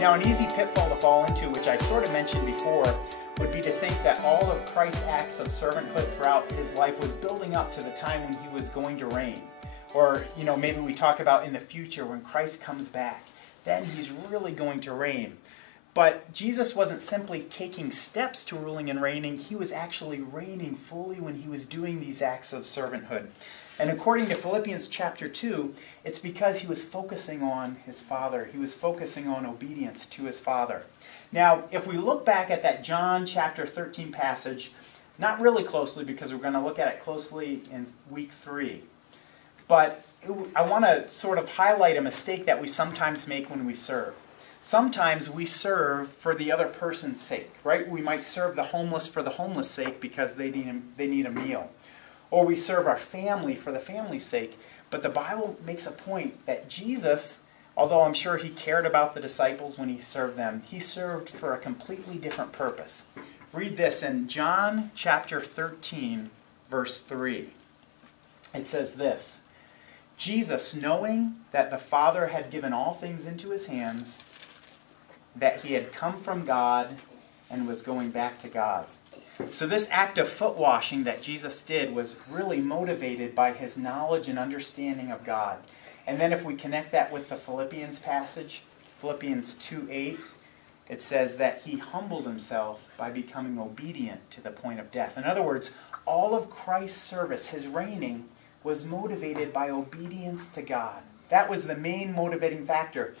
Now, an easy pitfall to fall into, which I sort of mentioned before, would be to think that all of Christ's acts of servanthood throughout his life was building up to the time when he was going to reign. Or, maybe we talk about in the future when Christ comes back, then he's really going to reign. But Jesus wasn't simply taking steps to ruling and reigning, he was actually reigning fully when he was doing these acts of servanthood. And according to Philippians chapter 2, it's because he was focusing on his Father. He was focusing on obedience to his Father. Now, if we look back at that John chapter 13 passage, not really closely because we're going to look at it closely in week 3, but I want to sort of highlight a mistake that we sometimes make when we serve. Sometimes we serve for the other person's sake, right? We might serve the homeless for the homeless sake because they need a meal. Or we serve our family for the family's sake. But the Bible makes a point that Jesus, although I'm sure he cared about the disciples when he served them, he served for a completely different purpose. Read this in John chapter 13, verse 3. It says this, Jesus, knowing that the Father had given all things into his hands, that he had come from God and was going back to God. So this act of foot washing that Jesus did was really motivated by his knowledge and understanding of God. And then if we connect that with the Philippians passage, Philippians 2:8, it says that he humbled himself by becoming obedient to the point of death. In other words, all of Christ's service, his reigning, was motivated by obedience to God. That was the main motivating factor.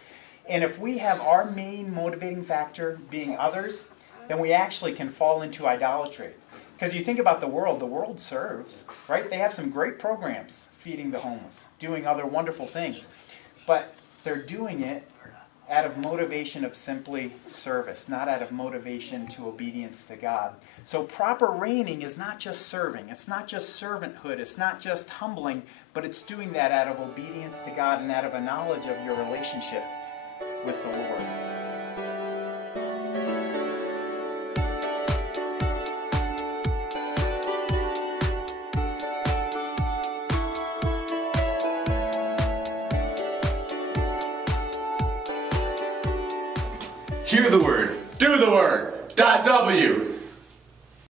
And if we have our main motivating factor being others, then we actually can fall into idolatry. Because you think about the world serves, right? They have some great programs feeding the homeless, doing other wonderful things. But they're doing it out of motivation of simply service, not out of motivation to obedience to God. So proper reigning is not just serving. It's not just servanthood. It's not just humbling, but it's doing that out of obedience to God and out of a knowledge of your relationship with the Lord. Hear the word, do the word. .w